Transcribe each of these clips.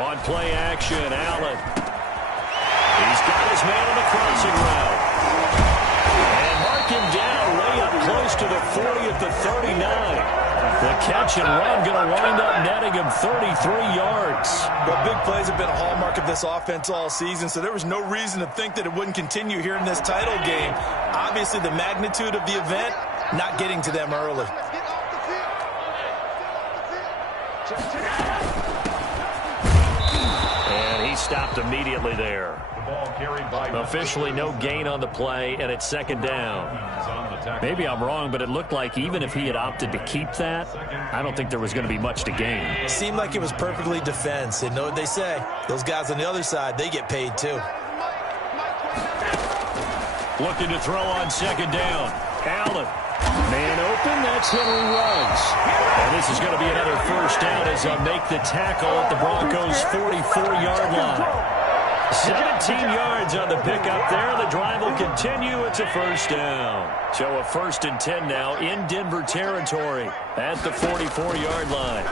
On play action, Allen. He's got his man on the crossing route. And mark him down way up close to the 40 at the 39. The catch and run going to wind up netting him 33 yards. But big plays have been a hallmark of this offense all season, so there was no reason to think that it wouldn't continue here in this title game. Obviously, the magnitude of the event not getting to them early. And he stopped immediately there. Officially no gain on the play, and it's second down. Maybe I'm wrong, but it looked like even if he had opted to keep that, I don't think there was going to be much to gain. It seemed like it was perfectly defense. And know what they say. Those guys on the other side, they get paid too. Looking to throw on second down. Allen. Man open, that's Henry Ruggs. And this is going to be another first down as they'll make the tackle at the Broncos' 44-yard line. 17 yards on the pickup there. The drive will continue. It's a first down. So a 1st and 10 now in Denver territory at the 44-yard line.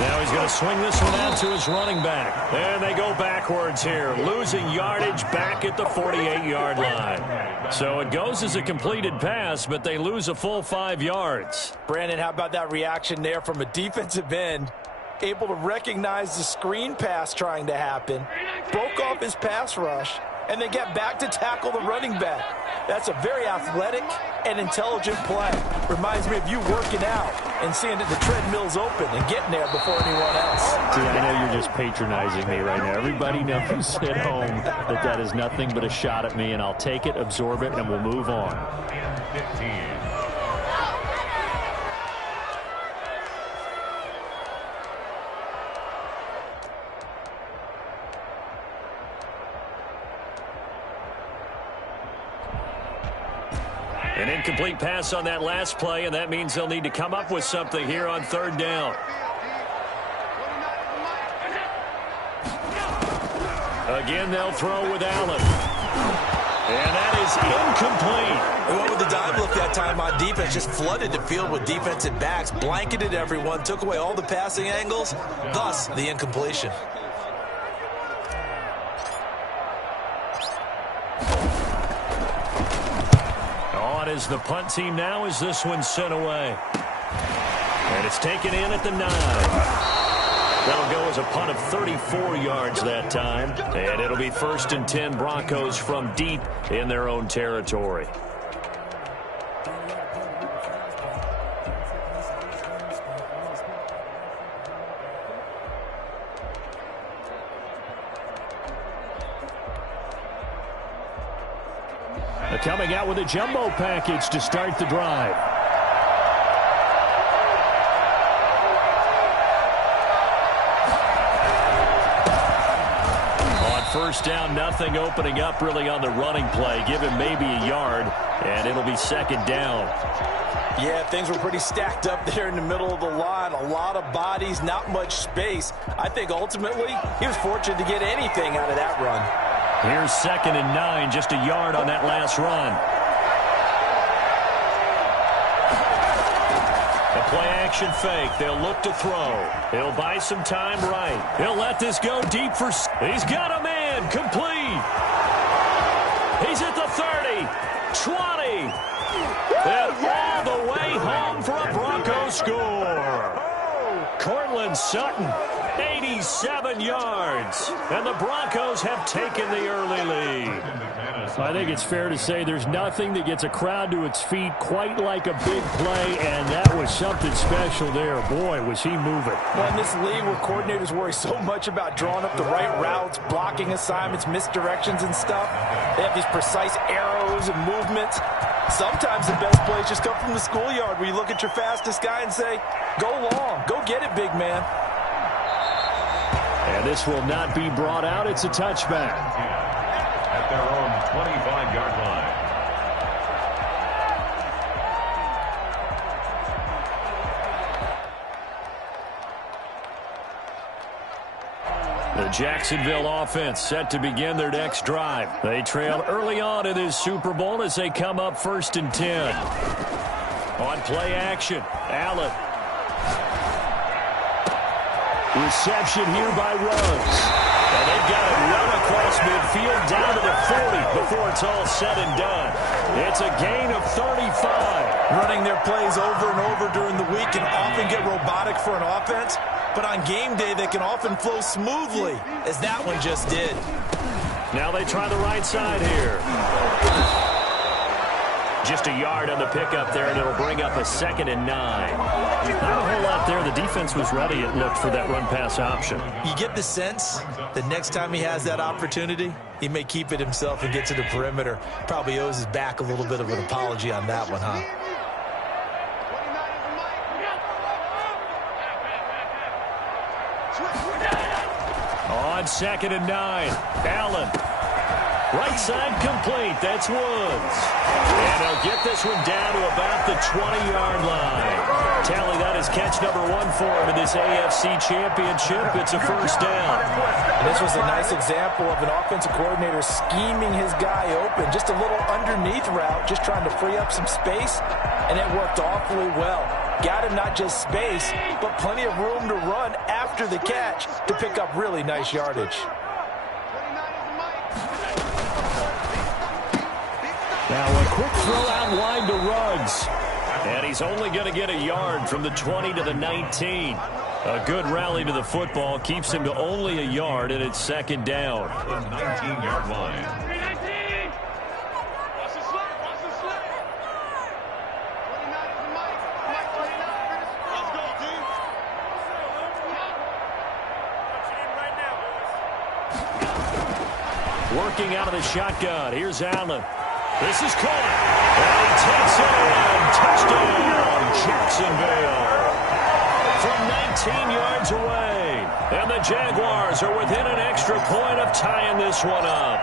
Now he's going to swing this one out to his running back. And they go backwards here, losing yardage back at the 48-yard line. So it goes as a completed pass, but they lose a full 5 yards. Brandon, how about that reaction there from a defensive end? Able to recognize the screen pass trying to happen, broke off his pass rush, and then get back to tackle the running back. That's a very athletic and intelligent play. Reminds me of you working out and seeing that the treadmill's open and getting there before anyone else. See, I know you're just patronizing me right now. Everybody knows at home that that is nothing but a shot at me, and I'll take it, absorb it, and we'll move on. An incomplete pass on that last play, and that means they'll need to come up with something here on third down. Again, they'll throw with Allen. And that is incomplete. What with the dive look that time on defense, just flooded the field with defensive backs, blanketed everyone, took away all the passing angles, thus the incompletion. Is the punt team now as this one's sent away. And it's taken in at the 9. That'll go as a punt of 34 yards that time. And it'll be 1st and 10 Broncos from deep in their own territory. Coming out with a jumbo package to start the drive. On first down, nothing opening up really on the running play. Give him maybe a yard, and it'll be second down. Yeah, things were pretty stacked up there in the middle of the line. A lot of bodies, not much space. I think ultimately he was fortunate to get anything out of that run. Here's 2nd and 9, just a yard on that last run. A play-action fake. They'll look to throw. He'll buy some time right. He'll let this go deep for... He's got a man. Complete. He's at the 30, 20, and all the way home for a Broncos score. Cortland Sutton. 87 yards, and the Broncos have taken the early lead. I think it's fair to say there's nothing that gets a crowd to its feet quite like a big play, and that was something special there. Boy, was he moving. Well, in this league where coordinators worry so much about drawing up the right routes, blocking assignments, misdirections and stuff, they have these precise arrows and movements. Sometimes the best plays just come from the schoolyard where you look at your fastest guy and say, go long, go get it, big man. And this will not be brought out. It's a touchback. At their own 25-yard line. The Jacksonville offense set to begin their next drive. They trail early on in this Super Bowl as they come up 1st and 10. On play action, Allen. Reception here by Ruggs. And they've got it run across midfield down to the 40 before it's all said and done. It's a gain of 35. Running their plays over and over during the week can often get robotic for an offense, but on game day they can often flow smoothly, as that one just did. Now they try the right side here. Just a yard on the pickup there, and it'll bring up a 2nd and 9. Not a whole lot there. The defense was ready, it looked, for that run-pass option. You get the sense that next time he has that opportunity, he may keep it himself and get to the perimeter. Probably owes his back a little bit of an apology on that one, huh? On 2nd and 9, Allen. Right side complete. That's Woods. And he'll get this one down to about the 20-yard line. Tally, that is catch number 1 for him in this AFC Championship. It's a first down. And this was a nice example of an offensive coordinator scheming his guy open. Just a little underneath route, just trying to free up some space, and it worked awfully well. Got him not just space, but plenty of room to run after the catch to pick up really nice yardage. Now a quick throw out wide to Ruggs. And he's only going to get a yard from the 20 to the 19. A good rally to the football keeps him to only a yard, and it's 2nd down. The 19-yard line. Working out of the shotgun. Here's Allen. This is caught. And he takes it in. Touchdown, Jacksonville. From 19 yards away. And the Jaguars are within an extra point of tying this one up.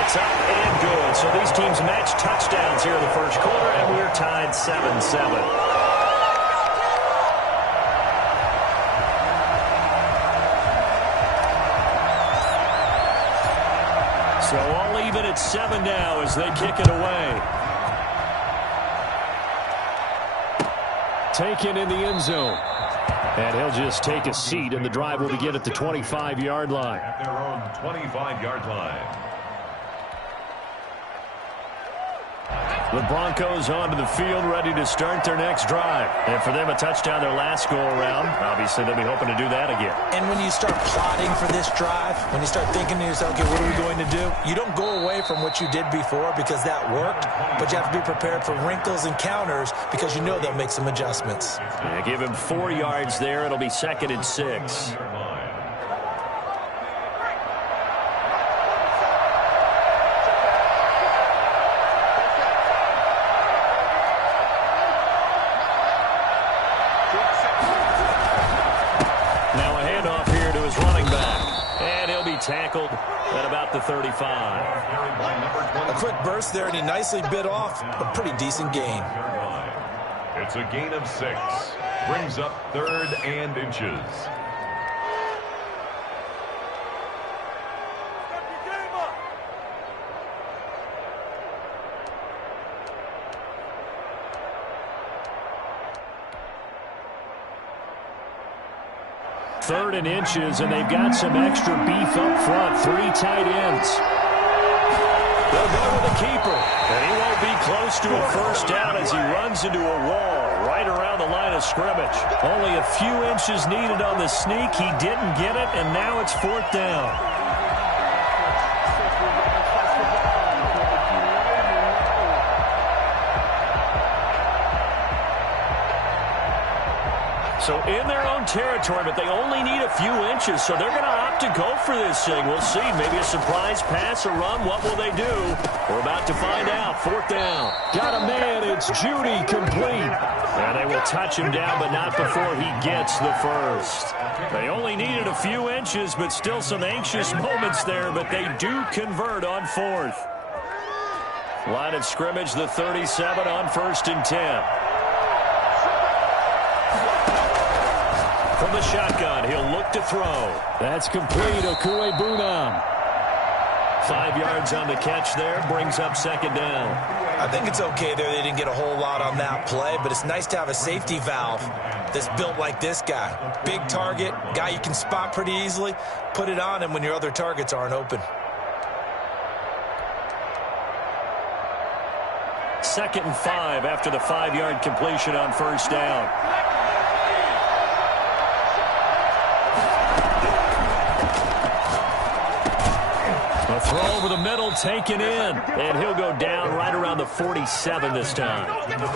It's up and good. So these teams match touchdowns here in the first quarter, and we're tied 7-7. So all even at 7 now as they kick it away. Taken in the end zone. And he'll just take a seat, and the drive will begin at the 25-yard line. At their own 25-yard line. The Broncos onto the field, ready to start their next drive. And for them, a touchdown their last go-around. Obviously, they'll be hoping to do that again. And when you start plotting for this drive, when you start thinking to yourself, okay, what are we going to do? You don't go away from what you did before because that worked, but you have to be prepared for wrinkles and counters because you know they'll make some adjustments. Yeah, give him 4 yards there. It'll be 2nd and 6. Tackled at about the 35. A quick burst there, and he nicely bit off a pretty decent gain. It's a gain of 6. Brings up 3rd and inches. Third and inches, and they've got some extra beef up front. 3 tight ends. They'll go with the keeper, and he won't be close to a first down as he runs into a wall right around the line of scrimmage. Only a few inches needed on the sneak. He didn't get it, and now it's 4th down. So in their own territory, but they only need a few inches, so they're going to opt to go for this thing. We'll see. Maybe a surprise pass or run. What will they do? We're about to find out. 4th down. Got a man. It's Judy, complete. And they will touch him down, but not before he gets the first. They only needed a few inches, but still some anxious moments there, but they do convert on 4th. Line of scrimmage, the 37 on 1st and 10. From the shotgun, he'll look to throw. That's complete. Okuwebunam. 5 yards on the catch there, brings up 2nd down. I think it's okay there. They didn't get a whole lot on that play, but it's nice to have a safety valve that's built like this guy. Big target, guy you can spot pretty easily. Put it on him when your other targets aren't open. 2nd and 5 after the 5-yard completion on first down. A throw over the middle, taken in. And he'll go down right around the 47 this time.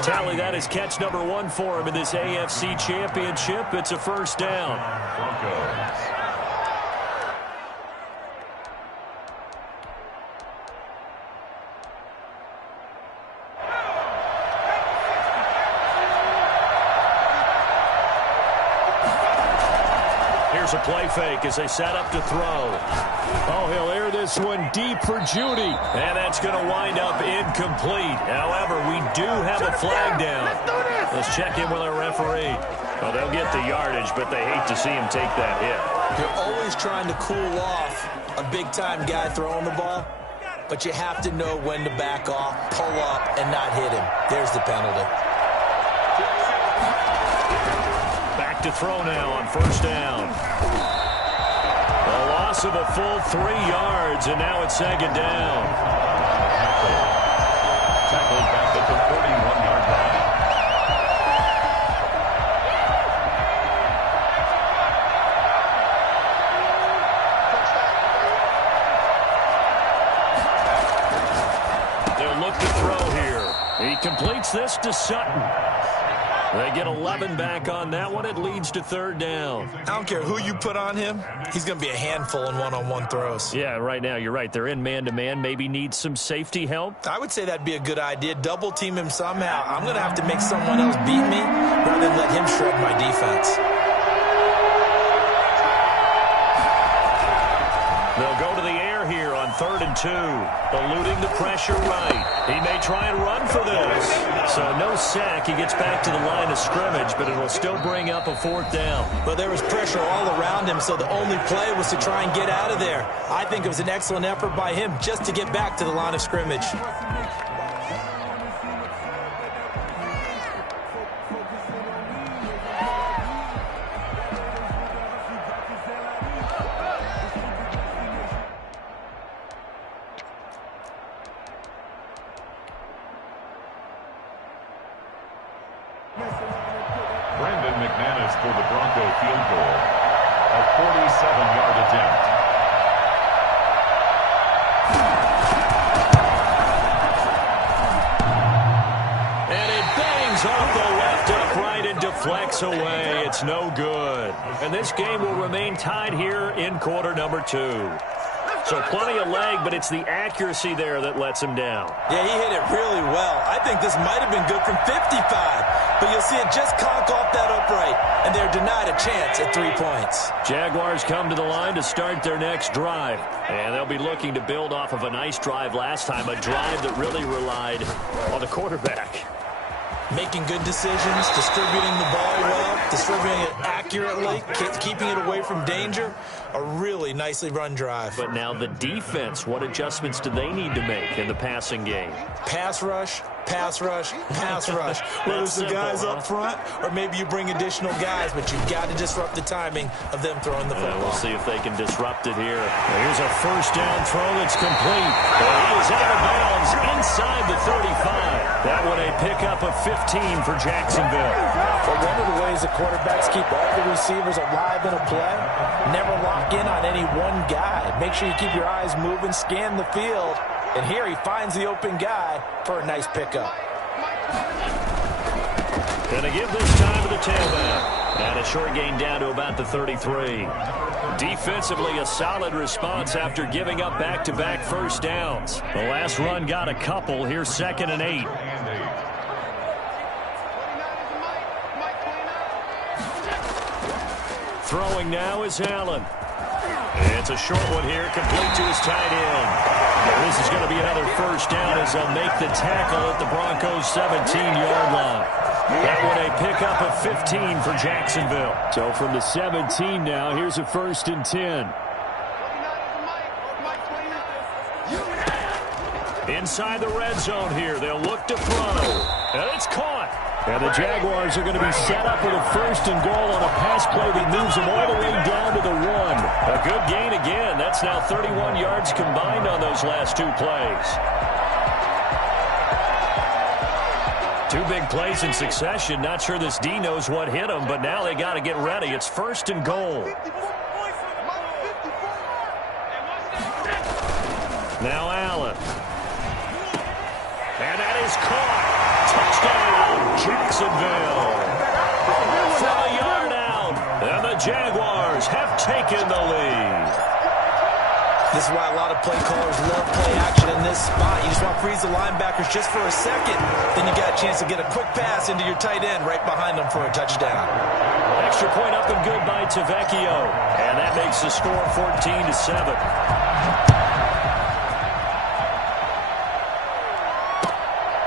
Tally, that is catch number 1 for him in this AFC Championship. It's a first down. Broncos. Here's a play fake as they set up to throw. Oh, he'll air this one deep for Judy. And that's going to wind up incomplete. However, we do have a flag down. Let's check in with our referee. Well, they'll get the yardage, but they hate to see him take that hit. You're always trying to cool off a big-time guy throwing the ball, but you have to know when to back off, pull up, and not hit him. There's the penalty. Back to throw now on first down. A loss of a full 3 yards, and now it's 2nd down. Tackled back at the 41-yard line. They'll look to throw here. He completes this to Sutton. They get 11 back on that one. It leads to 3rd down. I don't care who you put on him. He's going to be a handful in one-on-one throws. Yeah, right now, you're right. They're in man-to-man. Maybe needs some safety help. I would say that'd be a good idea. Double team him somehow. I'm going to have to make someone else beat me rather than let him shred my defense. They'll go to the air here on 3rd and 2. Eluding the pressure right. He may try and run for this. So no sack. He gets back to the line of scrimmage, but it'll still bring up a 4th down. But there was pressure all around him, so the only play was to try and get out of there. I think it was an excellent effort by him just to get back to the line of scrimmage. For the Bronco field goal, a 47-yard attempt. And it bangs off the left upright and deflects away. It's no good. And this game will remain tied here in quarter number 2. So plenty of leg, but it's the accuracy there that lets him down. Yeah, he hit it really well. I think this might have been good from 55. But you'll see it just conk off that upright, and they're denied a chance at 3 points. Jaguars come to the line to start their next drive. And they'll be looking to build off of a nice drive last time, a drive that really relied on the quarterback. Making good decisions, distributing the ball well, distributing it accurately, keeping it away from danger. A really nicely run drive. But now the defense, what adjustments do they need to make in the passing game? Pass rush, pass rush, pass rush. Whether it's the guys up front or maybe you bring additional guys, but you've got to disrupt the timing of them throwing the football. We'll see if they can disrupt it here. Here's a first down throw that's complete. He is out of bounds inside the 35. That one a pickup of 15 for Jacksonville. But one of the ways the quarterbacks keep all the receivers alive in a play, never lock in on any one guy. Make sure you keep your eyes moving, scan the field. And here he finds the open guy for a nice pickup. Gonna give this time to the tailback. And a short gain down to about the 33. Defensively, a solid response after giving up back-to-back first downs. The last run got a couple. Here's 2nd and 8. Throwing now is Allen. It's a short one here, complete to his tight end. This is going to be another first down as they'll make the tackle at the Broncos' 17-yard line. That one a pickup of 15 for Jacksonville. So from the 17 now, here's a 1st and 10. inside the red zone here. They'll look to throw. And it's caught. And the Jaguars are going to be set up with a 1st and goal on a pass play that moves them all the way down to the 1. A good gain again. That's now 31 yards combined on those last 2 plays. 2 big plays in succession. Not sure this D knows what hit them, but now they got to get ready. It's 1st and goal. Now Allen. And that is caught. Touchdown, Jacksonville. From a yard out, and the Jaguars have taken the lead. This is why a lot of play callers love play action in this spot. You just want to freeze the linebackers just for a second. Then you got a chance to get a quick pass into your tight end right behind them for a touchdown. Extra point up and good by Tavecchio. And that makes the score 14-7.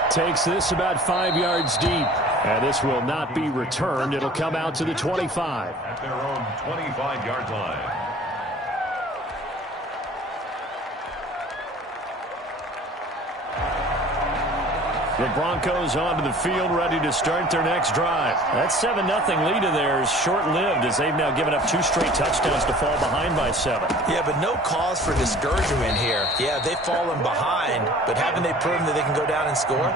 Takes this about 5 yards deep. And this will not be returned. It'll come out to the 25. At their own 25-yard line. The Broncos onto the field, ready to start their next drive. That 7-0 lead of theirs short-lived as they've now given up 2 straight touchdowns to fall behind by 7. Yeah, but no cause for discouragement here. Yeah, they've fallen behind, but haven't they proven that they can go down and score?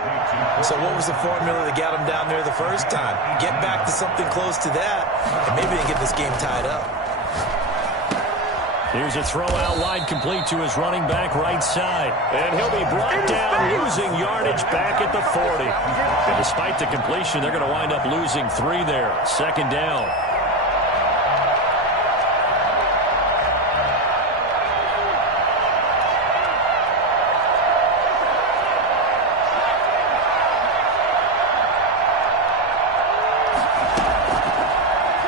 So what was the formula that got them down there the first time? Get back to something close to that, and maybe they get this game tied up. Here's a throw out wide, complete to his running back right side. And he'll be brought down, losing yardage back at the 40. And despite the completion, they're going to wind up losing 3 there. 2nd down.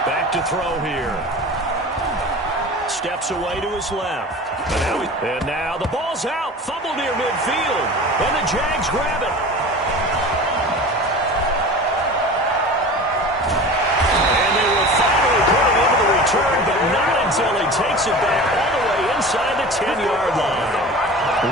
Back to throw here. Steps away to his left. And now the ball's out. Fumble near midfield. And the Jags grab it. And they will finally put it into the return, but not until he takes it back all the way inside the 10-yard line.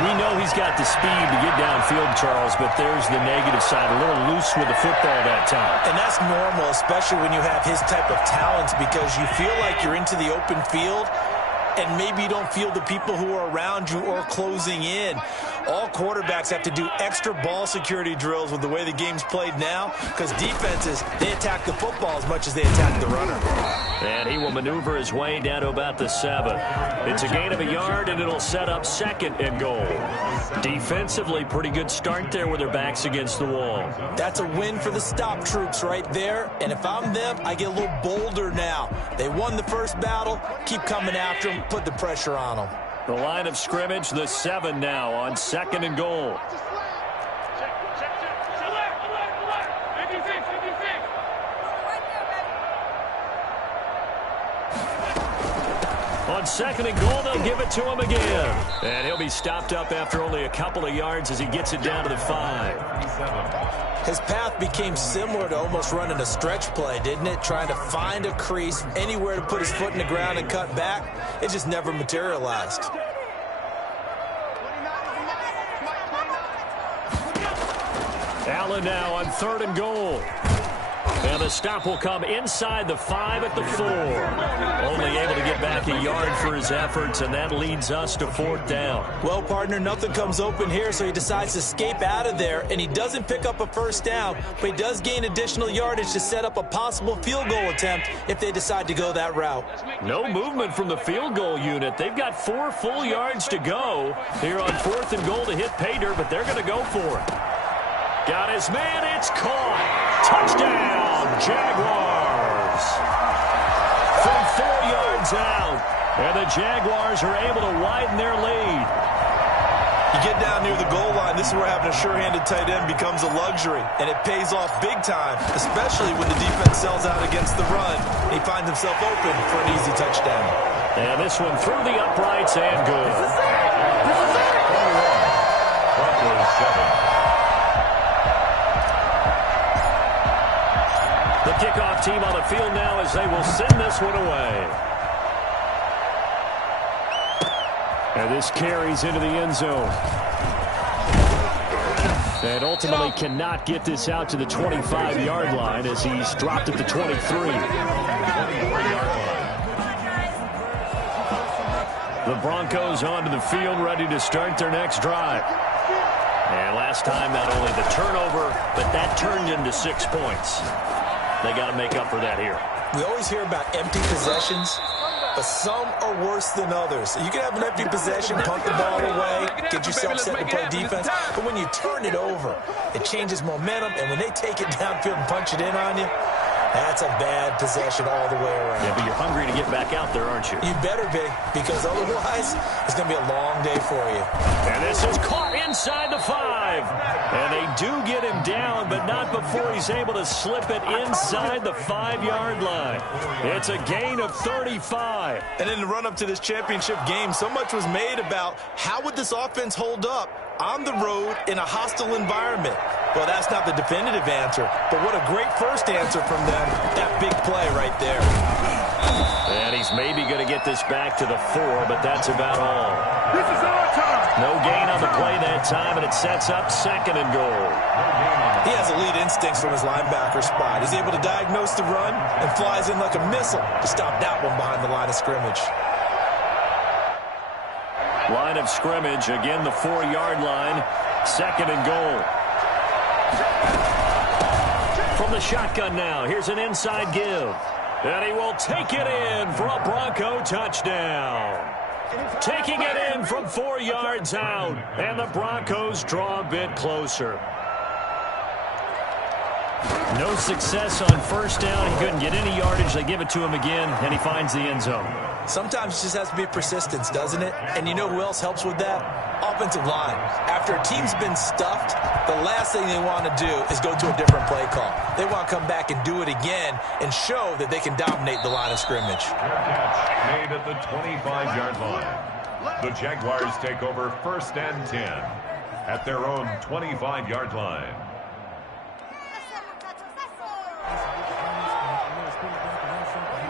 We know he's got the speed to get downfield, Charles, but there's the negative side. A little loose with the football that time. And that's normal, especially when you have his type of talents, because you feel like you're into the open field, and maybe you don't feel the people who are around you or closing in. All quarterbacks have to do extra ball security drills with the way the game's played now, because defenses, they attack the football as much as they attack the runner. And he will maneuver his way down to about the 7. It's a gain of a yard, and it'll set up 2nd and goal. Defensively, pretty good start there with their backs against the wall. That's a win for the stop troops right there. And if I'm them, I get a little bolder now. They won the first battle. Keep coming after them. Put the pressure on them. The line of scrimmage, the 7 now on 2nd and goal. On 2nd and goal, they'll give it to him again. And he'll be stopped up after only a couple of yards as he gets it down to the 5. His path became similar to almost running a stretch play, didn't it? Trying to find a crease, anywhere to put his foot in the ground and cut back. It just never materialized. Allen now on 3rd and goal. And the stop will come inside the 5 at the 4. Only able to get back a yard for his efforts, and that leads us to 4th down. Well, partner, nothing comes open here, so he decides to escape out of there, and he doesn't pick up a 1st down, but he does gain additional yardage to set up a possible field goal attempt if they decide to go that route. No movement from the field goal unit. They've got 4 full yards to go here on 4th and goal to hit pay dirt, but they're going to go for it. Got his man, it's caught. Touchdown, Jaguars. From 4 yards out, and the Jaguars are able to widen their lead. You get down near the goal line, this is where having a sure-handed tight end becomes a luxury, and it pays off big time, especially when the defense sells out against the run. He finds himself open for an easy touchdown. And this one through the uprights and good. Broncos 7. The kickoff team on the field now as they will send this one away. And this carries into the end zone. And ultimately cannot get this out to the 25-yard line as he's dropped at the 23. The Broncos onto the field, ready to start their next drive. And last time, not only the turnover, but that turned into 6 points. They got to make up for that here. We always hear about empty possessions, but some are worse than others. You can have an empty possession, punt the ball away, get yourself set to play defense, but when you turn it over, it changes momentum, and when they take it downfield and punch it in on you, that's a bad possession all the way around. Yeah, but you're hungry to get back out there, aren't you? You better be, because otherwise, it's going to be a long day for you. And this is caught inside the 5. And they do get him down, but not before he's able to slip it inside the 5-yard line. It's a gain of 35. And in the run-up to this championship game, so much was made about how would this offense hold up on the road in a hostile environment. Well, that's not the definitive answer, but what a great first answer from them. That big play right there. And he's maybe going to get this back to the 4, but that's about all. This is our time. No gain on the play that time, and it sets up 2nd and goal. He has elite instincts from his linebacker spot. He's able to diagnose the run and flies in like a missile to stop that one behind the line of scrimmage. Line of scrimmage, again the 4-yard line, 2nd and goal. From the shotgun now, here's an inside give. And he will take it in for a Bronco touchdown. Taking it in from 4 yards out, and the Broncos draw a bit closer. No success on first down. He couldn't get any yardage. They give it to him again, and he finds the end zone. Sometimes it just has to be persistence, doesn't it? And you know who else helps with that? Offensive line. After a team's been stuffed, the last thing they want to do is go to a different play call. They want to come back and do it again and show that they can dominate the line of scrimmage. Made at the 25-yard line. The Jaguars take over 1st and 10 at their own 25-yard line.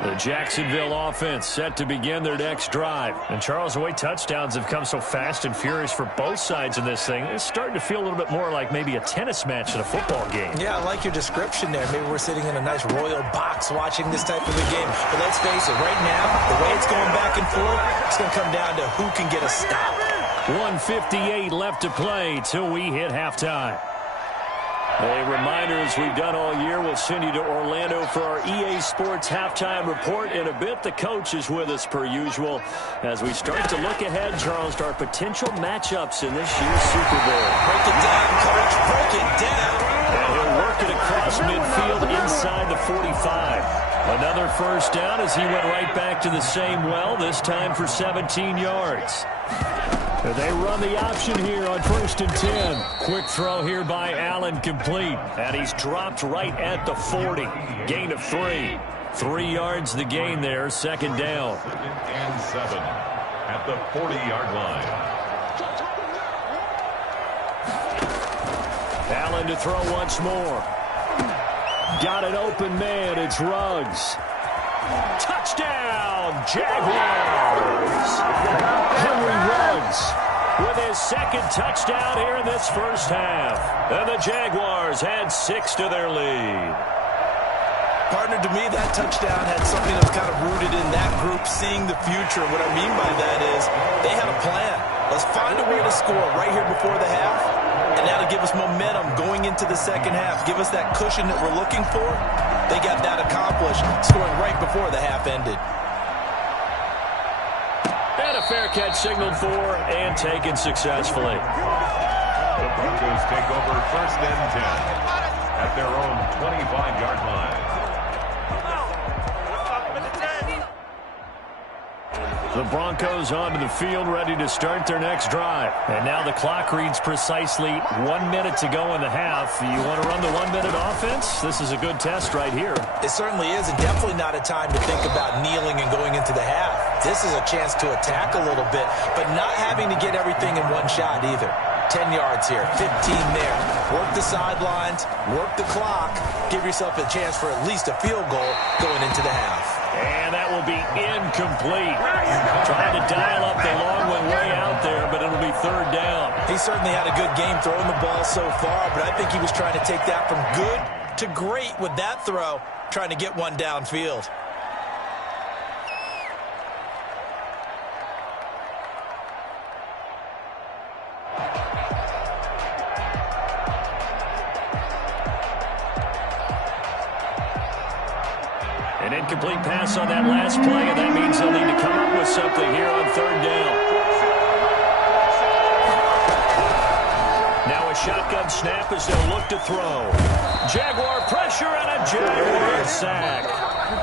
The Jacksonville offense set to begin their next drive. And Charles, the way touchdowns have come so fast and furious for both sides in this thing, it's starting to feel a little bit more like maybe a tennis match in a football game. Yeah, I like your description there. Maybe we're sitting in a nice royal box watching this type of a game. But let's face it, right now, the way it's going back and forth, it's going to come down to who can get a stop. 1:58 left to play till we hit halftime. A reminder, as we've done all year, we'll send you to Orlando for our EA Sports halftime report in a bit. The coach is with us per usual as we start to look ahead, Charles, to our potential matchups in this year's Super Bowl. Break it down, coach. Break it down. And he'll work it across midfield inside the 45. Another first down as he went right back to the same well, this time for 17 yards. They run the option here on 1st and 10. Quick throw here by Allen, complete. And he's dropped right at the 40. Gain of 3. 3 yards the gain there, 2nd down. 2nd and 7 at the 40-yard line. Allen to throw once more. Got an open man, it's Ruggs. Touchdown, Jaguars! Henry Ruggs with his 2nd touchdown here in this first half. And the Jaguars had 6 to their lead. Partner, to me, that touchdown had something that was kind of rooted in that group seeing the future. What I mean by that is they had a plan. Let's find a way to score right here before the half, and that'll give us momentum going into the second half. Give us that cushion that we're looking for. They got that accomplished, scoring right before the half ended. And a fair catch signaled for and taken successfully. The Broncos take over 1st and 10 at their own 25-yard line. The Broncos onto the field, ready to start their next drive. And now the clock reads precisely 1 minute to go in the half. You want to run the 1-minute offense? This is a good test right here. It certainly is, and definitely not a time to think about kneeling and going into the half. This is a chance to attack a little bit, but not having to get everything in one shot either. 10 yards here, 15 there. work the sidelines, work the clock, give yourself a chance for at least a field goal going into the half. And that will be incomplete. Trying to dial up the long one way out there, but it'll be third down. He certainly had a good game throwing the ball so far, but I think he was trying to take that from good to great with that throw, trying to get one downfield. An incomplete pass on that last play, and that means they'll need to come up with something here on third down. Now a shotgun snap as they'll look to throw. Jaguar pressure and a Jaguar sack.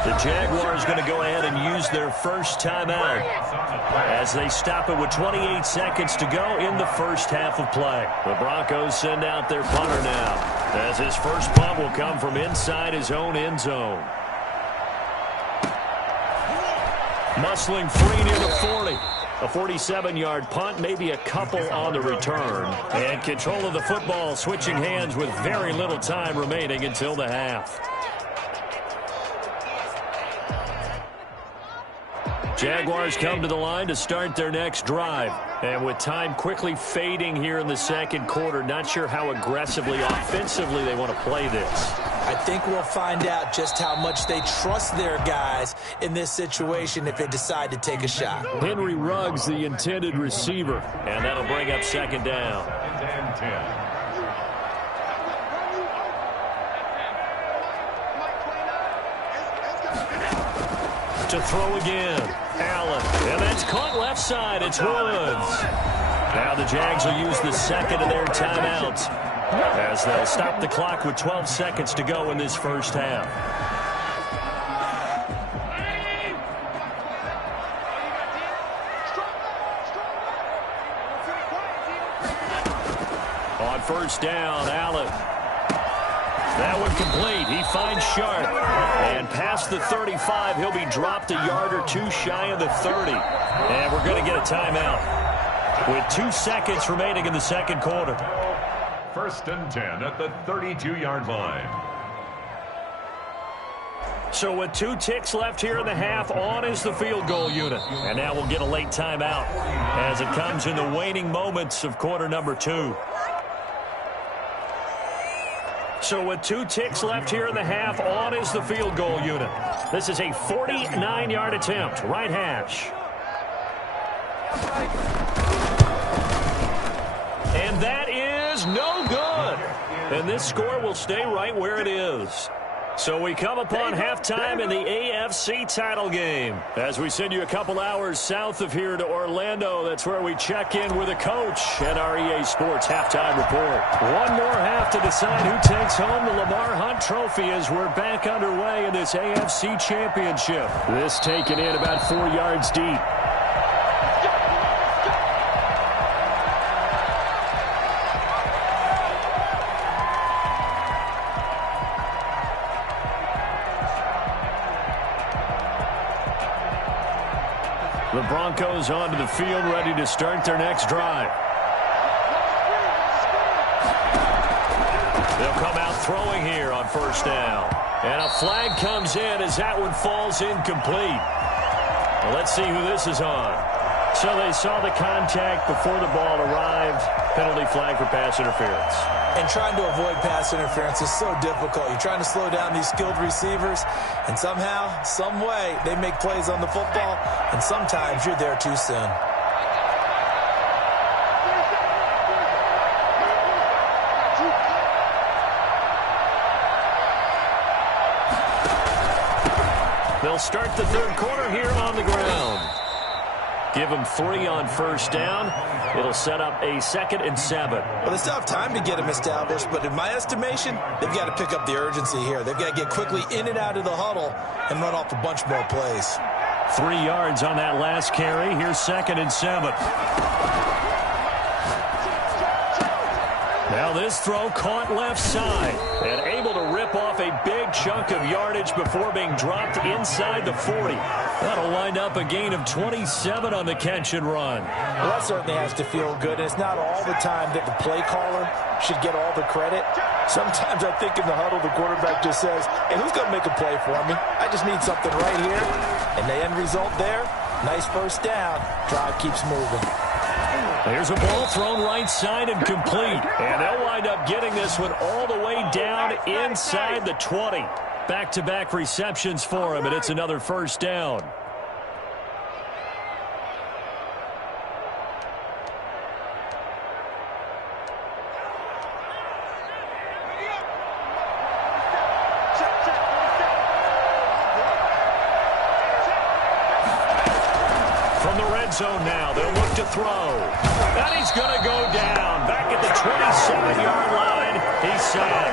The Jaguars going to go ahead and use their first timeout as they stop it with 28 seconds to go in the first half of play. The Broncos send out their punter now, as his first punt will come from inside his own end zone. Muscling free near the 40. A 47-yard punt, maybe a couple on the return. And control of the football, switching hands with very little time remaining until the half. Jaguars come to the line to start their next drive. And with time quickly fading here in the second quarter, not sure how aggressively, offensively they want to play this. I think we'll find out just how much they trust their guys in this situation if they decide to take a shot. Henry Ruggs, the intended receiver, and that'll bring up second down. To throw again, Allen, and that's caught left side. It's Woods. Now the Jags will use the second of their timeouts as they'll stop the clock with 12 seconds to go in this first half. On first down, Allen. That one complete. He finds Sharp. And past the 35, he'll be dropped a yard or two shy of the 30. And we're going to get a timeout with 2 seconds remaining in the second quarter. First and 10 at the 32-yard line. So with 2 ticks left here in the half, on is the field goal unit. And now we'll get a late timeout as it comes in the waning moments of quarter number 2. So with 2 ticks left here in the half, on is the field goal unit. This is a 49-yard attempt, right hash. And that is no good. And this score will stay right where it is. So we come upon halftime in the AFC title game. As we send you a couple hours south of here to Orlando, that's where we check in with a coach at our EA Sports halftime report. One more half to decide who takes home the Lamar Hunt Trophy as we're back underway in this AFC Championship. This taken in about 4 yards deep. The Broncos onto the field, ready to start their next drive. They'll come out throwing here on first down. And a flag comes in as that one falls incomplete. Well, let's see who this is on. So they saw the contact before the ball arrived. Penalty flag for pass interference. And trying to avoid pass interference is so difficult. You're trying to slow down these skilled receivers, and somehow, some way, they make plays on the football, and sometimes you're there too soon. They'll start the third quarter here on the ground. Give them 3 on first down. It'll set up a 2nd and 7. Well, they still have time to get them established, but in my estimation, they've got to pick up the urgency here. They've got to get quickly in and out of the huddle and run off a bunch more plays. 3 yards on that last carry. Here's 2nd and 7. Now this throw caught left side and able to rip rip off a big chunk of yardage before being dropped inside the 40. That'll wind up a gain of 27 on the catch and run. Well, that certainly has to feel good. And it's not all the time that the play caller should get all the credit. Sometimes I think in the huddle, the quarterback just says, hey, who's going to make a play for me? I just need something right here. And the end result there, nice first down. Drive keeps moving. There's a ball thrown right side and complete. And they'll wind up getting this one all the way down inside the 20. Back-to-back receptions for him, and it's another first down. Zone now. They'll look to throw. And he's going to go down. Back at the 27-yard line. He's sacked.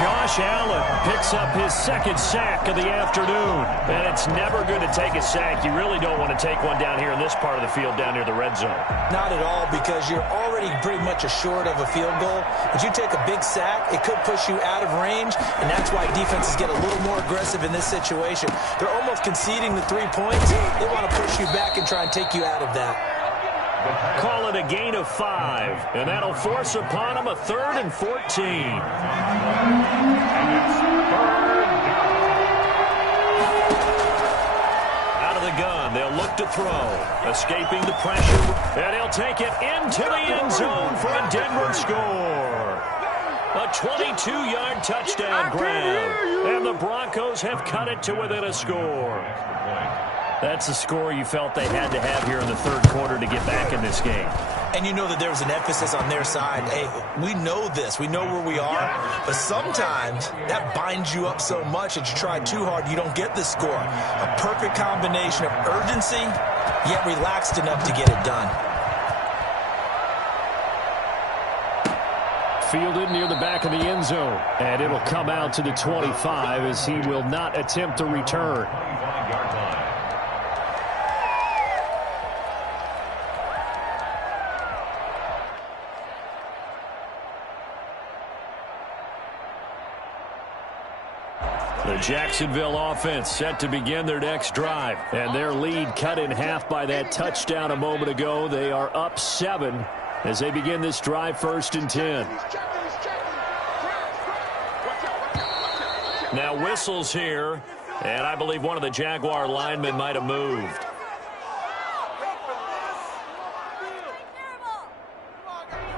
Josh Allen picks up his second sack of the afternoon. And it's never good to take a sack. You really don't want to take one down here in this part of the field down near the red zone. Not at all, because you're already pretty much assured of a field goal. But you take a big sack, it could push you out of range, and that's why defenses get a little more aggressive in this situation. They're almost conceding the 3 points. They want to push you back and try and take you out of that. Call it a gain of 5, and that'll force upon them a 3rd and 14. Out of the gun, they'll look to throw. Escaping the pressure, and he'll take it into the end zone for a Denver score. A 22-yard touchdown grab, and the Broncos have cut it to within a score. That's the score you felt they had to have here in the third quarter to get back in this game. And you know that there was an emphasis on their side. Hey, we know this. We know where we are. But sometimes that binds you up so much that you try too hard, you don't get the score. A perfect combination of urgency, yet relaxed enough to get it done. Fielded near the back of the end zone. And it'll come out to the 25 as he will not attempt to return. The Jacksonville offense set to begin their next drive. And their lead cut in half by that touchdown a moment ago. They are up 7 as they begin this drive, 1st and 10. Now whistles here. And I believe one of the Jaguar linemen might have moved.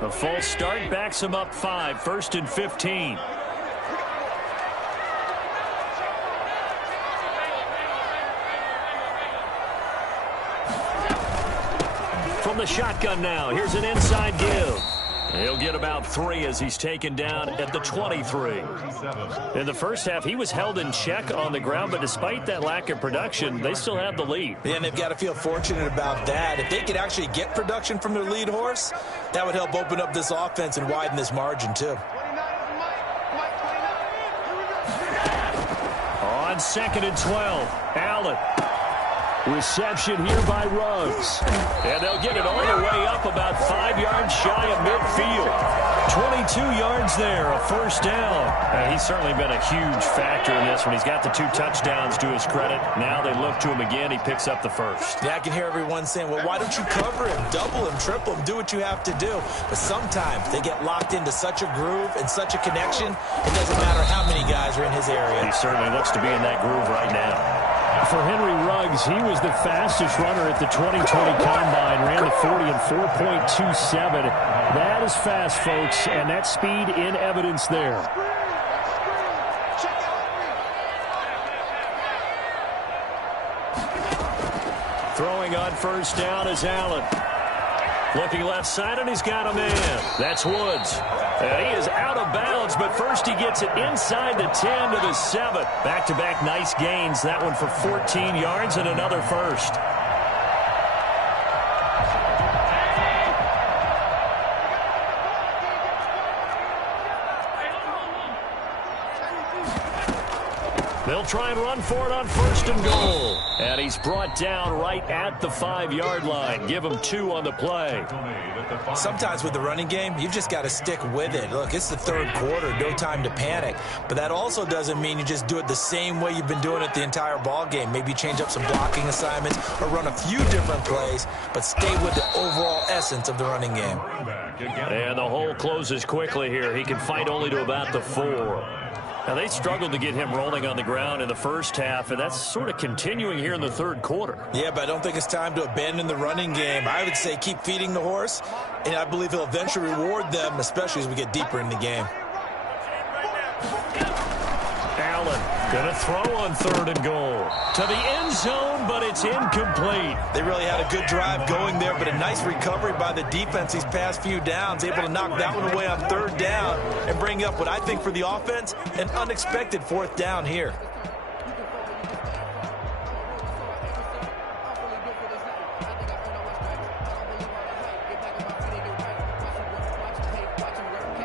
A false start backs him up 5, 1st and 15. From the shotgun now, here's an inside give. He'll get about 3 as he's taken down at the 23. In the first half, he was held in check on the ground, but despite that lack of production, they still have the lead. And they've got to feel fortunate about that. If they could actually get production from their lead horse, that would help open up this offense and widen this margin too. On 2nd and 12, Allen. Reception here by Ruggs. And they'll get it all the way up about 5 yards shy of midfield. 22 yards there, a first down. He's certainly been a huge factor in this one. He's got the 2 touchdowns to his credit. Now they look to him again. He picks up the first. Yeah, I can hear everyone saying, well, why don't you cover him, double him, triple him, do what you have to do. But sometimes they get locked into such a groove and such a connection, it doesn't matter how many guys are in his area. He certainly looks to be in that groove right now. For Henry Ruggs, he was the fastest runner at the 2020 Combine, ran the 40 in 4.27. That is fast, folks, and that speed in evidence there. Throwing on first down is Allen. Looking left side, and he's got a man. That's Woods. And he is out of bounds, but first he gets it inside the 10 to the 7. Back-to-back nice gains. That one for 14 yards and another first. They'll try and run for it on 1st and goal. And he's brought down right at the 5-yard line. Give him 2 on the play. Sometimes with the running game, you've just got to stick with it. Look, it's the 3rd quarter, no time to panic. But that also doesn't mean you just do it the same way you've been doing it the entire ball game. Maybe change up some blocking assignments or run a few different plays, but stay with the overall essence of the running game. And the hole closes quickly here. He can fight only to about the 4. Now, they struggled to get him rolling on the ground in the first half, and that's sort of continuing here in the 3rd quarter. Yeah, but I don't think it's time to abandon the running game. I would say keep feeding the horse, and I believe he'll eventually reward them, especially as we get deeper in the game. Allen going to throw on 3rd and goal. To the end zone, but it's incomplete. They really had a good drive going there, but a nice recovery by the defense these past few downs, able to knock that one away on 3rd down and bring up what I think for the offense, an unexpected 4th down here.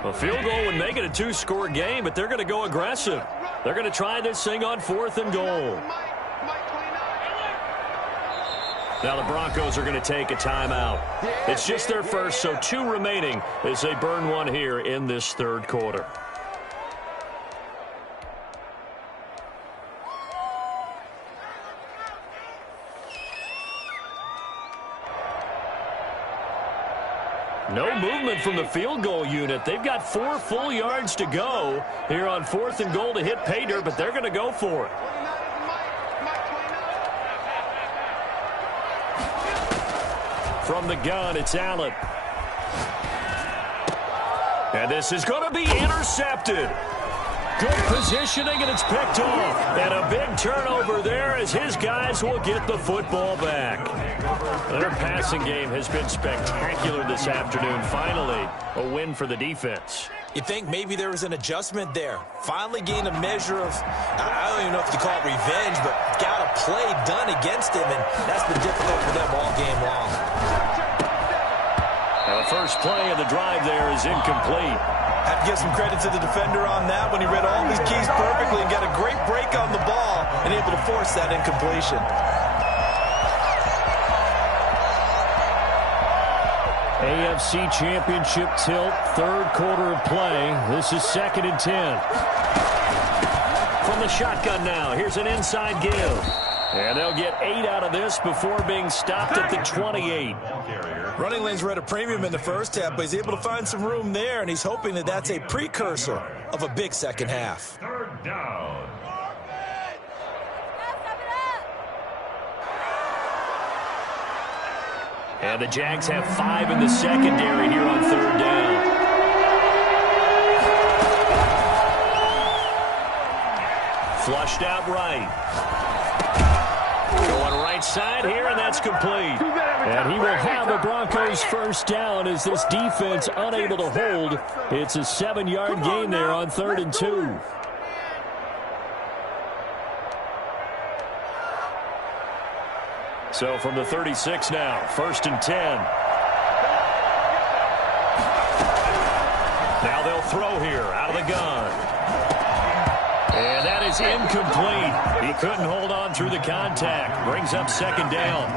A field goal would make it a 2-score game, but they're going to go aggressive. They're going to try this thing on 4th and goal. Now the Broncos are going to take a timeout. It's just their first, so 2 remaining as they burn one here in this 3rd quarter. No movement from the field goal unit. They've got 4 full yards to go here on 4th and goal to hit pay dirt, but they're going to go for it. From the gun, it's Allen. And this is going to be intercepted. Good positioning, and it's picked off. And a big turnover there as his guys will get the football back. Their passing game has been spectacular this afternoon. Finally, a win for the defense. You think maybe there was an adjustment there. Finally gained a measure of, I don't even know if you call it revenge, but got a play done against him, and that's been difficult for them all game long. Now the first play of the drive there is incomplete. Have to give some credit to the defender on that when he read all his keys perfectly and got a great break on the ball and able to force that incompletion. AFC Championship tilt, 3rd quarter of play. This is 2nd and 10. From the shotgun now, here's an inside give. And they'll get 8 out of this before being stopped at the 28. Running lanes were at a premium in the first half, but he's able to find some room there, and he's hoping that that's a precursor of a big second half. 3rd down. And the Jags have 5 in the secondary here on 3rd down. Flushed out right. Going right side here, and that's complete. And he will have the Broncos 1st down as this defense unable to hold. It's a 7-yard gain there on 3rd and 2. So from the 36 now, 1st and 10. Now they'll throw here out of the gun. And that is incomplete. He couldn't hold on through the contact. Brings up 2nd down.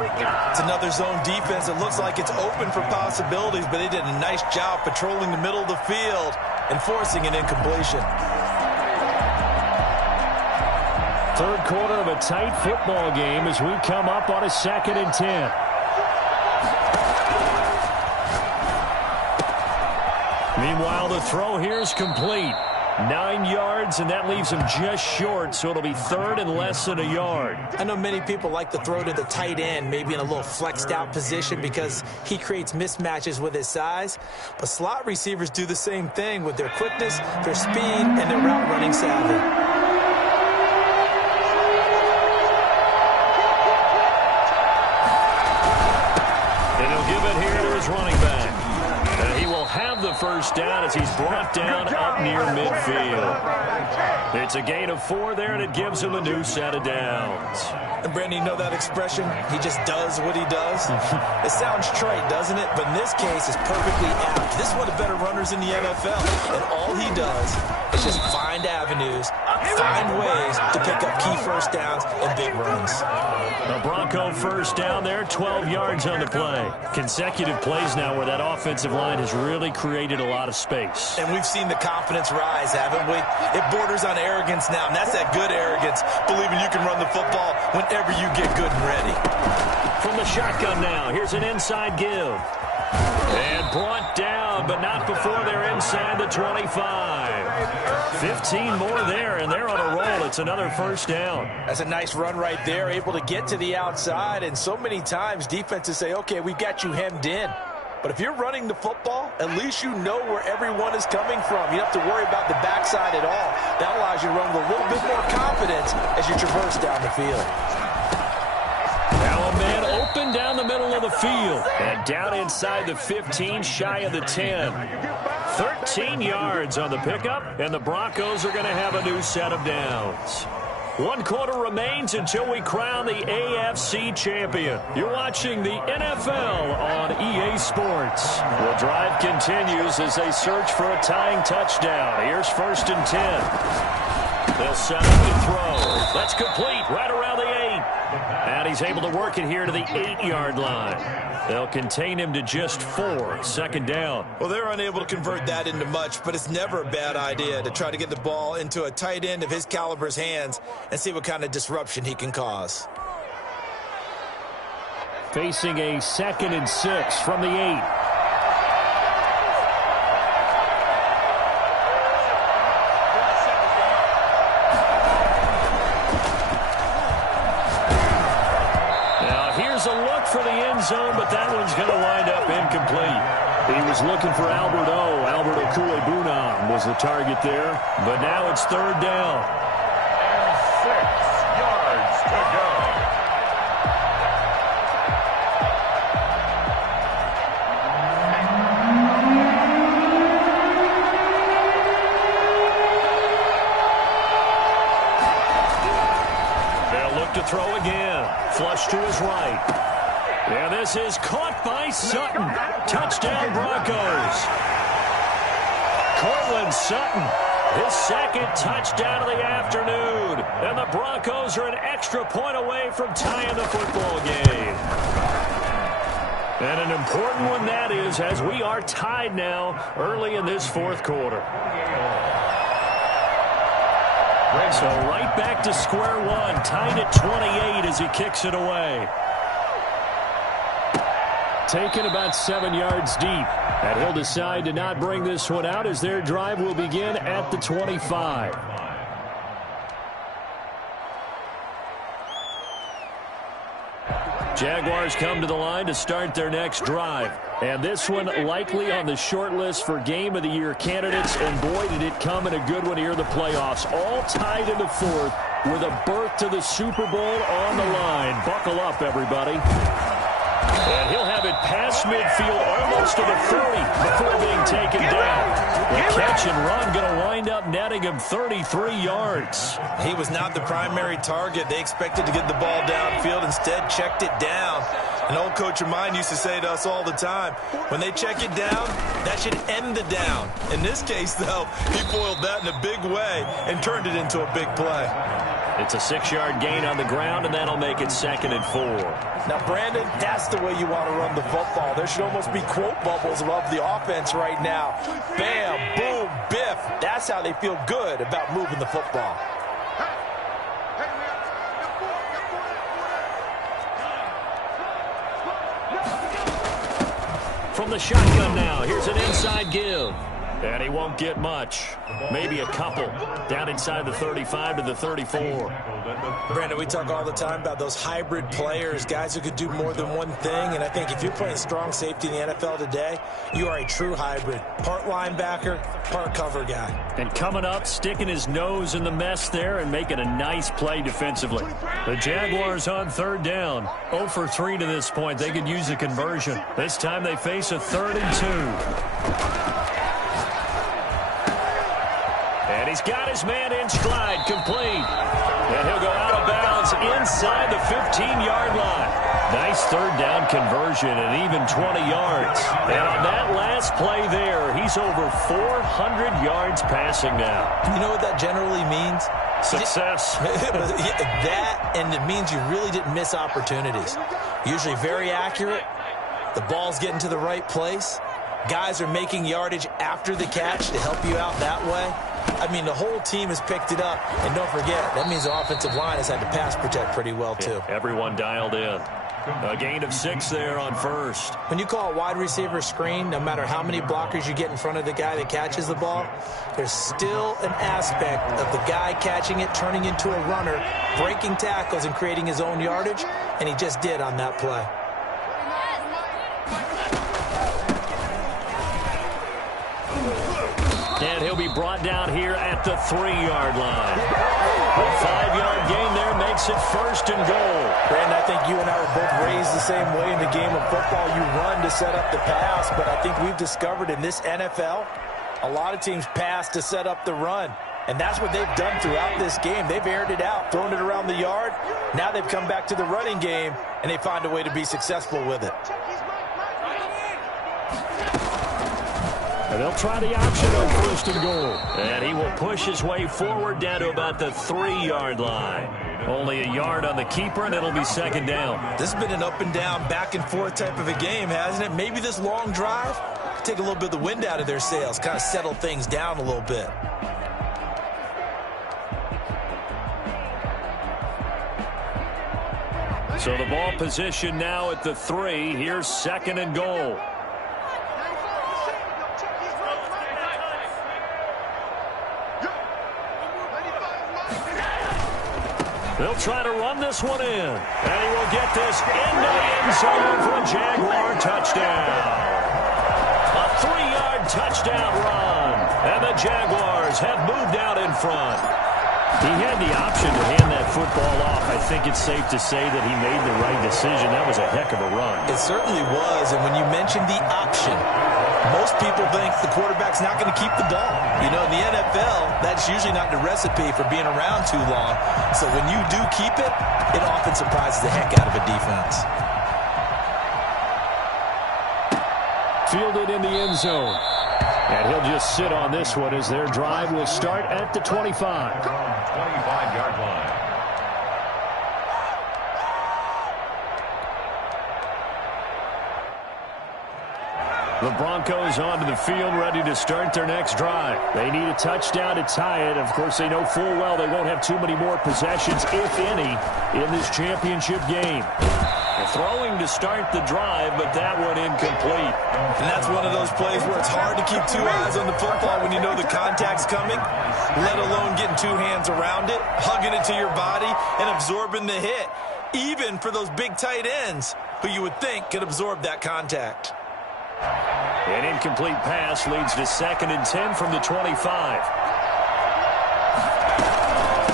It's another zone defense. It looks like it's open for possibilities, but they did a nice job patrolling the middle of the field and forcing an incompletion. 3rd quarter of a tight football game as we come up on a 2nd and 10. Meanwhile, the throw here is complete. 9 yards, and that leaves him just short, so it'll be 3rd and less than a yard. I know many people like to throw to the tight end, maybe in a little flexed out position because he creates mismatches with his size. But slot receivers do the same thing with their quickness, their speed, and their route running savvy. Running back. And he will have the 1st down as he's brought down up near midfield. It's a gain of 4 there, and it gives him a new set of downs. And Brandon, you know that expression? He just does what he does. It sounds trite, doesn't it? But in this case, it's perfectly apt. This is one of the better runners in the NFL. And all he does is just find avenues find ways to pick up key first downs and big runs. The Bronco first down there, 12 yards on the play. Consecutive plays now where that offensive line has really created a lot of space. And we've seen the confidence rise, haven't we? It borders on arrogance now, and that's that good arrogance, believing you can run the football whenever you get good and ready. From the shotgun now, here's an inside give. And brought down, but not before they're inside the 25. 15 more there, and they're on a roll. It's another first down. That's a nice run right there, able to get to the outside. And so many times defenses say, okay, we've got you hemmed in. But if you're running the football, at least you know where everyone is coming from. You don't have to worry about the backside at all. That allows you to run with a little bit more confidence as you traverse down the field. Now a man open down the middle of the field. And down inside the 15, shy of the 10. 13 yards on the pickup, and the Broncos are going to have a new set of downs. 1 quarter remains until we crown the AFC champion. You're watching the NFL on EA Sports. The drive continues as they search for a tying touchdown. Here's 1st and 10. They'll set up to throw. That's complete right around the 8. And he's able to work it here to the 8-yard line. They'll contain him to just 4. 2nd down. Well, they're unable to convert that into much, but it's never a bad idea to try to get the ball into a tight end of his caliber's hands and see what kind of disruption he can cause. Facing a 2nd and 6 from the 8. A look for the end zone, but that one's going to wind up incomplete. He was looking for Albert Okuebunam was the target there, but now it's 3rd down. And 6 yards to go. They'll look to throw again. Flush to his right. And this is caught by Sutton. Touchdown, Broncos. Cortland Sutton, his 2nd touchdown of the afternoon. And the Broncos are an extra point away from tying the football game. And an important one that is, as we are tied now early in this 4th quarter. So right back to square one, tied at 28 as he kicks it away. Taken about 7 yards deep. And he'll decide to not bring this one out as their drive will begin at the 25. Jaguars come to the line to start their next drive. And this one likely on the short list for Game of the Year candidates. And boy, did it come in a good one here in the playoffs. All tied in the 4th with a berth to the Super Bowl on the line. Buckle up, everybody. And he'll have it past midfield almost to the 30 before being taken down. The catch and run going to wind up netting him 33 yards. He was not the primary target. They expected to get the ball downfield, instead checked it down. An old coach of mine used to say to us all the time, when they check it down, that should end the down. In this case, though, he foiled that in a big way and turned it into a big play. It's a 6-yard gain on the ground, and that'll make it 2nd and 4. Now, Brandon, that's the way you want to run the football. There should almost be quote bubbles above the offense right now. Bam, boom, biff. That's how they feel good about moving the football. From the shotgun now, here's an inside give. And he won't get much. Maybe a couple. Down inside the 35 to the 34. Brandon, we talk all the time about those hybrid players, guys who could do more than one thing. And I think if you're playing strong safety in the NFL today, you are a true hybrid. Part linebacker, part cover guy. And coming up, sticking his nose in the mess there and making a nice play defensively. The Jaguars on 3rd down. 0 for 3 to this point. They could use a conversion. This time they face a 3rd and 2. And he's got his man in stride, complete. And he'll go out of bounds inside the 15-yard line. Nice third down conversion and even 20 yards. And on that last play there, he's over 400 yards passing now. You know what that generally means? Success. That, and it means you really didn't miss opportunities. Usually very accurate. The ball's getting to the right place. Guys are making yardage after the catch to help you out that way. I mean, the whole team has picked it up. And don't forget, that means the offensive line has had to pass protect pretty well, too. Yeah, everyone dialed in. A gain of 6 there on first. When you call a wide receiver screen, no matter how many blockers you get in front of the guy that catches the ball, there's still an aspect of the guy catching it, turning into a runner, breaking tackles and creating his own yardage, and he just did on that play. And he'll be brought down here at the 3-yard line. A 5-yard gain there makes it first and goal. Brandon, I think you and I were both raised the same way in the game of football. You run to set up the pass, but I think we've discovered in this NFL, a lot of teams pass to set up the run. And that's what they've done throughout this game. They've aired it out, thrown it around the yard. Now they've come back to the running game, and they find a way to be successful with it. And they'll try the option on first and goal. And he will push his way forward down to about the 3-yard line. Only a yard on the keeper, and it'll be second down. This has been an up and down, back and forth type of a game, hasn't it? Maybe this long drive could take a little bit of the wind out of their sails, kind of settle things down a little bit. So the ball position now at the 3. Here's second and goal. They'll try to run this one in. And he will get this into the end zone for a Jaguar touchdown. A 3-yard touchdown run. And the Jaguars have moved out in front. He had the option to hand that football off. I think it's safe to say that he made the right decision. That was a heck of a run. It certainly was. And when you mentioned the option, most people think the quarterback's not going to keep the ball. You know, in the NFL, that's usually not the recipe for being around too long. So when you do keep it, it often surprises the heck out of a defense. Fielded in the end zone. And he'll just sit on this one as their drive will start at the 25. 25-yard line. The Broncos onto the field, ready to start their next drive. They need a touchdown to tie it. Of course, they know full well they won't have too many more possessions, if any, in this championship game. They're throwing to start the drive, but that one incomplete. And that's one of those plays where it's hard to keep two eyes on the football when you know the contact's coming, let alone getting two hands around it, hugging it to your body, and absorbing the hit, even for those big tight ends who you would think could absorb that contact. An incomplete pass leads to 2nd and 10 from the 25.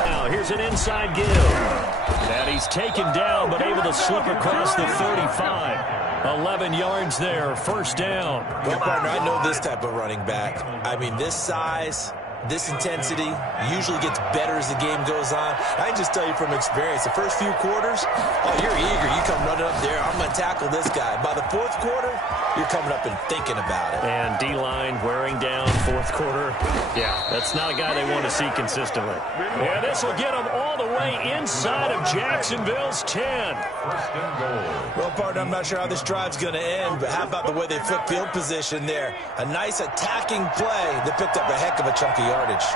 Now here's an inside give. And he's taken down but able to slip across the 35. 11 yards there, first down. Well, partner, I know this type of running back. I mean, this size, this intensity usually gets better as the game goes on. I can just tell you from experience, the first few quarters, oh, you're eager. You come running up there, I'm going to tackle this guy. By the 4th quarter, you're coming up and thinking about it. And D-line wearing down 4th quarter. Yeah, that's not a guy they want to see consistently. Yeah, this will get them all the way inside of Jacksonville's 10. First and goal. Well, partner, I'm not sure how this drive's going to end, but how about the way they flip field position there? A nice attacking play that picked up a heck of a chunk of yardage.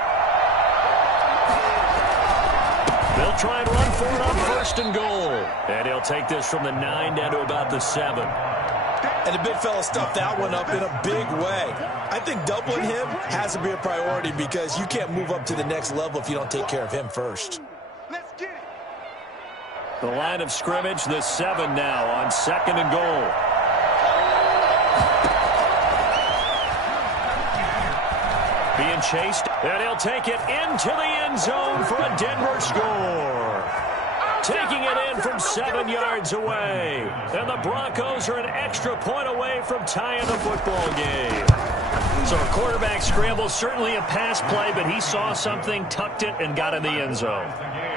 They'll try and run for it on first and goal. And he'll take this from the 9 down to about the 7. And the big fella stuffed that one up in a big way. I think doubling him has to be a priority because you can't move up to the next level if you don't take care of him first. Let's get it. The line of scrimmage, the 7 now on 2nd and goal. Being chased, and he'll take it into the end zone for a Denver score. taking it in from 7 yards away. And the Broncos are an extra point away from tying the football game. So a quarterback scramble, certainly a pass play, but he saw something, tucked it, and got in the end zone.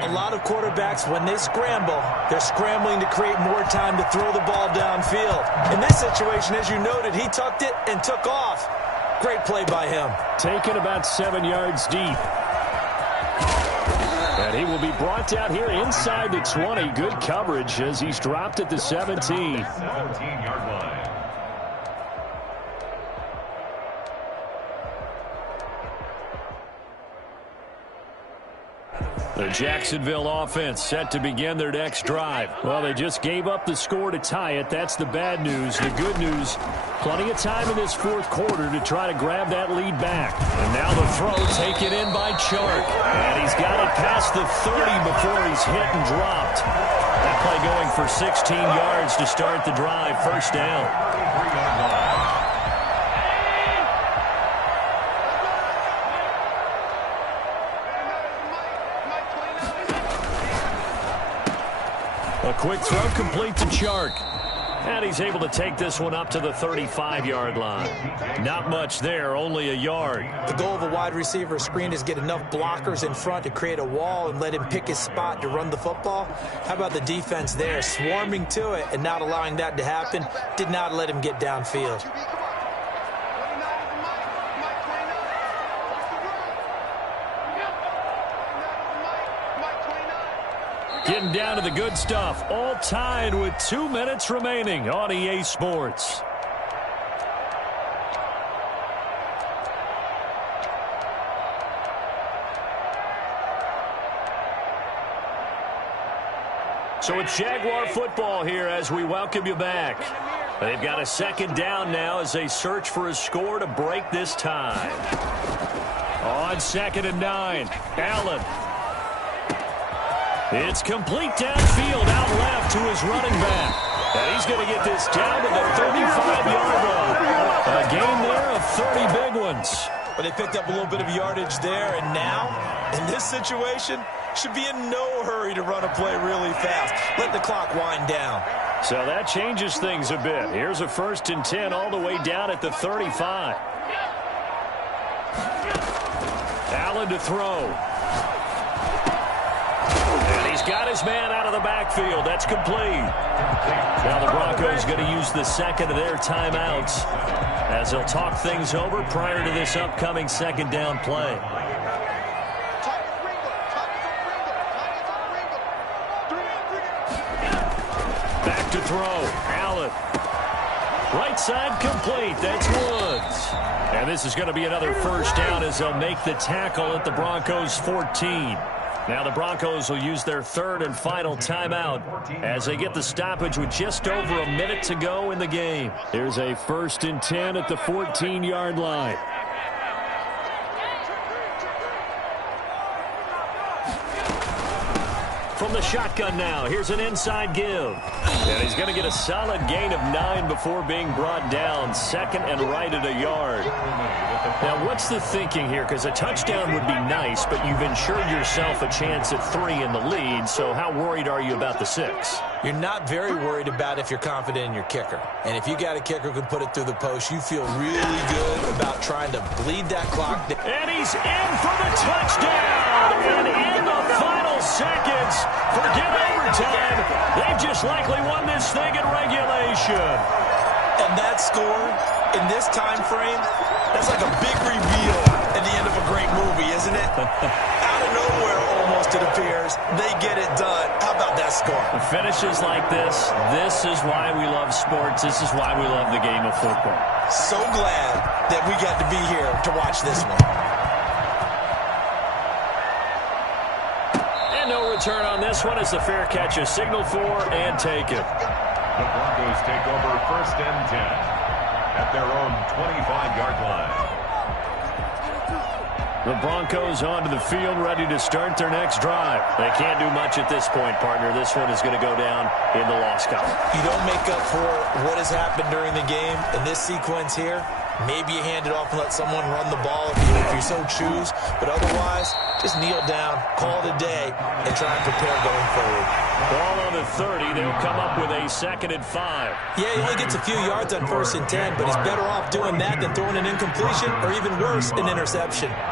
A lot of quarterbacks, when they scramble, they're scrambling to create more time to throw the ball downfield. In this situation, as you noted, he tucked it and took off. Great play by him. Taken about 7 yards deep. And he will be brought down here inside the 20. Good coverage as he's dropped at the 17. 17-yard line. The Jacksonville offense set to begin their next drive. Well, they just gave up the score to tie it. That's the bad news. The good news, plenty of time in this fourth quarter to try to grab that lead back. And now the throw taken in by Chark. And he's got it past the 30 before he's hit and dropped. That play going for 16 yards to start the drive. First down. 33-yard line. A quick throw complete to Chark. And he's able to take this one up to the 35-yard line. Not much there, only a yard. The goal of a wide receiver screen is get enough blockers in front to create a wall and let him pick his spot to run the football. How about the defense there, swarming to it and not allowing that to happen? Did not let him get downfield. Getting down to the good stuff. All tied with 2 minutes remaining on EA Sports. So it's Jaguar football here as we welcome you back. They've got a second down now as they search for a score to break this tie. On 2nd and 9, Allen. It's complete downfield, out left to his running back. And he's going to get this down to the 35-yard line. A gain there of 30 big ones. But they picked up a little bit of yardage there, and now, in this situation, should be in no hurry to run a play really fast. Let the clock wind down. So that changes things a bit. Here's a 1st and 10 all the way down at the 35. Allen to throw. Got his man out of the backfield. That's complete. Now the Broncos going to use the second of their timeouts as they'll talk things over prior to this upcoming second down play. Back to throw. Allen. Right side complete. That's Woods. And this is going to be another first down as they'll make the tackle at the Broncos 14. Now the Broncos will use their 3rd and final timeout as they get the stoppage with just over a minute to go in the game. Here's a 1st and 10 at the 14-yard line. From the shotgun now, here's an inside give. And he's going to get a solid gain of 9 before being brought down. 2nd and right at a yard. Now, what's the thinking here? Because a touchdown would be nice, but you've ensured yourself a chance at 3 in the lead, so how worried are you about the 6? You're not very worried about if you're confident in your kicker. And if you got a kicker who can put it through the post, you feel really good about trying to bleed that clock down. And he's in for the touchdown! And in the final seconds, forget overtime. They've just likely won this thing in regulation. And that score, in this time frame, that's like a big reveal at the end of a great movie, isn't it? Out of nowhere, almost, it appears. They get it done. How about that score? The finishes like this is why we love sports. This is why we love the game of football. So glad that we got to be here to watch this one. And no return on this one as the fair catch is signaled for and taken. The Broncos take over 1st and 10 at their own 25-yard line. The Broncos onto the field, ready to start their next drive. They can't do much at this point, partner. This one is going to go down in the loss column. You don't make up for what has happened during the game in this sequence here. Maybe you hand it off and let someone run the ball if you so choose. But otherwise, just kneel down, call it a day, and try and prepare going forward. Ball on the 30. They'll come up with a 2nd and 5. Yeah, he only gets a few yards on 1st and 10, but he's better off doing that than throwing an incompletion or even worse, an interception.